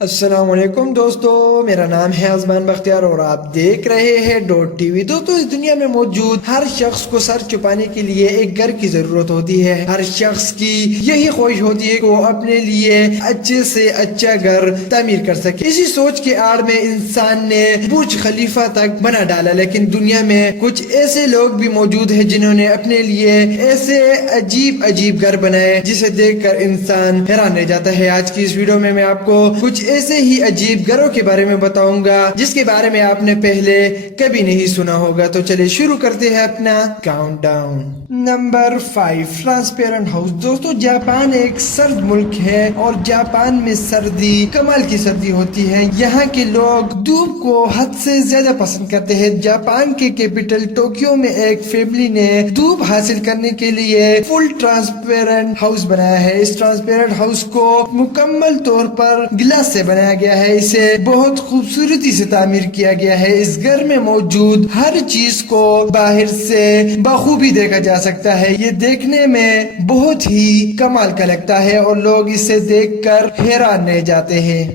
السلام علیکم دوستو، میرا نام ہے ازمان بختیار اور آپ دیکھ رہے ہیں ڈاٹ ٹی وی۔ دوستو، اس دنیا میں موجود ہر شخص کو سر چھپانے کے لیے ایک گھر کی ضرورت ہوتی ہے۔ ہر شخص کی یہی خواہش ہوتی ہے کہ وہ اپنے لیے اچھے سے اچھا گھر تعمیر کر سکے۔ اسی سوچ کے آڑ میں انسان نے برج خلیفہ تک بنا ڈالا، لیکن دنیا میں کچھ ایسے لوگ بھی موجود ہیں جنہوں نے اپنے لیے ایسے عجیب گھر بنائے جسے دیکھ کر انسان حیران رہ جاتا ہے۔ آج کی اس ویڈیو میں آپ کو کچھ ایسے ہی عجیب گھروں کے بارے میں بتاؤں گا جس کے بارے میں آپ نے پہلے کبھی نہیں سنا ہوگا۔ تو چلے شروع کرتے ہیں اپنا count down. Number 5، transparent house. دوستو، جاپان ایک سرد ملک ہے اور جاپان میں سردی کمال کی سردی ہوتی ہے۔ یہاں کے لوگ دھوپ کو حد سے زیادہ پسند کرتے ہیں۔ جاپان کے کیپٹل ٹوکیو میں ایک فیملی نے دھوپ حاصل کرنے کے لیے فل ٹرانسپیرنٹ ہاؤس بنایا ہے۔ اس ٹرانسپیرنٹ ہاؤس کو مکمل طور پر گلاس سے بنایا گیا ہے۔ اسے بہت خوبصورتی سے تعمیر کیا گیا ہے۔ اس گھر میں موجود ہر چیز کو باہر سے بخوبی دیکھا جا سکتا ہے۔ یہ دیکھنے میں بہت ہی کمال کا لگتا ہے اور لوگ اسے دیکھ کر حیران رہ جاتے ہیں۔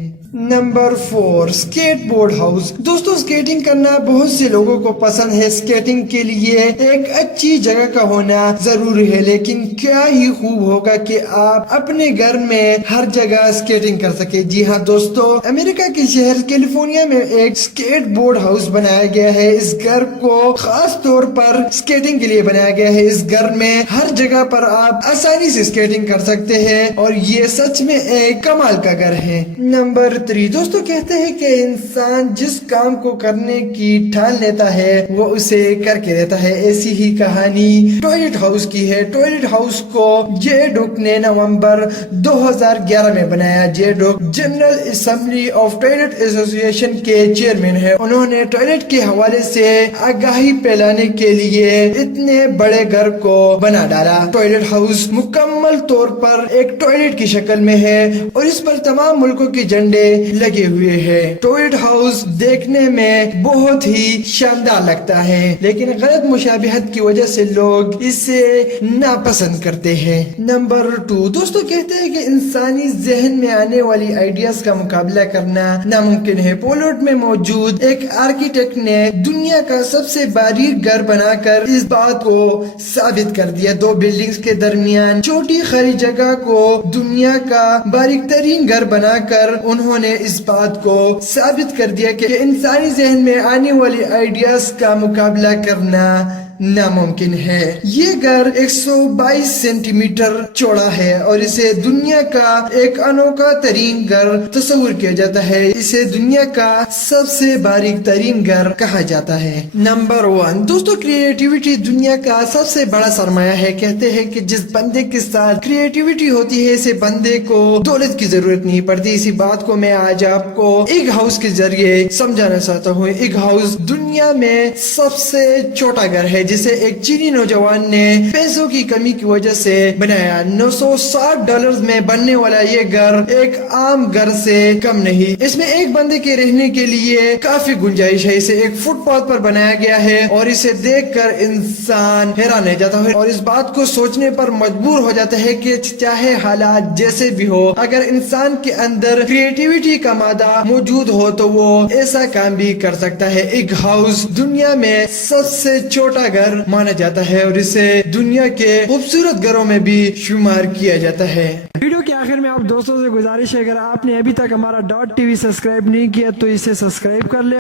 Number 4، skate board house. دوستو، اسکیٹنگ کرنا بہت سے لوگوں کو پسند ہے۔ اسکیٹنگ کے لیے ایک اچھی جگہ کا ہونا ضروری ہے، لیکن کیا ہی خوب ہوگا کہ آپ اپنے گھر میں ہر جگہ اسکیٹنگ کر سکے۔ جی ہاں دوستو، امریکہ کے شہر کیلیفورنیا میں ایک اسکیٹ بورڈ ہاؤس بنایا گیا ہے۔ اس گھر کو خاص طور پر اسکیٹنگ کے لیے بنایا گیا ہے۔ اس گھر میں ہر جگہ پر آپ آسانی سے اسکیٹنگ کر سکتے ہیں اور یہ سچ میں ایک کمال کا گھر ہے۔ نمبر 3، دوستو، کہتے ہیں کہ انسان جس کام کو کرنے کی ٹھان لیتا ہے وہ اسے کر کے رہتا ہے۔ ایسی ہی کہانی ٹوائلٹ ہاؤس کی ہے۔ ٹوائلٹ ہاؤس کو جے ڈوک نے نومبر 2011 میں بنایا۔ جے Dhok general assembly of toilet ایسوسی ایشن کے چیئرمین ہے۔ انہوں نے ٹوائلٹ کے حوالے سے آگاہی پھیلانے کے لیے اتنے بڑے گھر کو بنا ڈالا۔ ٹوائلٹ ہاؤس مکمل طور پر ایک ٹوائلٹ کی شکل میں ہے اور اس پر تمام ملکوں کے جھنڈے لگے ہوئے ہیں۔ ٹوائلٹ ہاؤس دیکھنے میں بہت ہی شاندار لگتا ہے، لیکن غلط مشابہت کی وجہ سے لوگ اسے ناپسند کرتے ہیں۔ نمبر 2، دوستو، کہتے ہیں کہ انسانی ذہن میں آنے والی آئیڈیاز کا مقابلہ کرنا ناممکن ہے۔ پولینڈ میں موجود ایک آرکیٹیکٹ نے دنیا کا سب سے باریک گھر بنا کر اس بات کو ثابت کر دیا۔ دو بلڈنگز کے درمیان چھوٹی خالی جگہ کو دنیا کا باریک ترین گھر بنا کر انہوں نے اس بات کو ثابت کر دیا کہ انسانی ذہن میں آنے والی آئیڈیاز کا مقابلہ کرنا ناممکن ہے۔ یہ گھر 122 سینٹی میٹر چوڑا ہے اور اسے دنیا کا ایک انوکھا ترین گھر تصور کیا جاتا ہے۔ اسے دنیا کا سب سے باریک ترین گھر کہا جاتا ہے۔ نمبر 1، دوستو، کریٹیوٹی دنیا کا سب سے بڑا سرمایہ ہے۔ کہتے ہیں کہ جس بندے کے ساتھ کریٹیوٹی ہوتی ہے اسے بندے کو دولت کی ضرورت نہیں پڑتی۔ اسی بات کو میں آج آپ کو ایک ہاؤس کے ذریعے سمجھانا چاہتا ہوں۔ ایک ہاؤس دنیا میں سب سے چھوٹا گھر ہے جسے ایک چینی نوجوان نے پیسوں کی کمی کی وجہ سے بنایا۔ $960 میں بننے والا یہ گھر ایک عام گھر سے کم نہیں۔ اس میں ایک بندے کے رہنے کے لیے کافی گنجائش ہے۔ اسے ایک فٹ پاتھ پر بنایا گیا ہے اور اسے دیکھ کر انسان حیران رہ جاتا ہے اور اس بات کو سوچنے پر مجبور ہو جاتا ہے کہ چاہے حالات جیسے بھی ہو، اگر انسان کے اندر کریٹیوٹی کا مادہ موجود ہو تو وہ ایسا کام بھی کر سکتا ہے۔ ایک ہاؤس دنیا میں سب سے چھوٹا گھر مانا جاتا ہے اور اسے دنیا کے خوبصورت گھروں میں بھی شمار کیا جاتا ہے۔ ویڈیو کے آخر میں آپ دوستوں سے گزارش ہے، اگر آپ نے ابھی تک ہمارا ڈاٹ ٹی وی سبسکرائب نہیں کیا تو اسے سبسکرائب کر لیں۔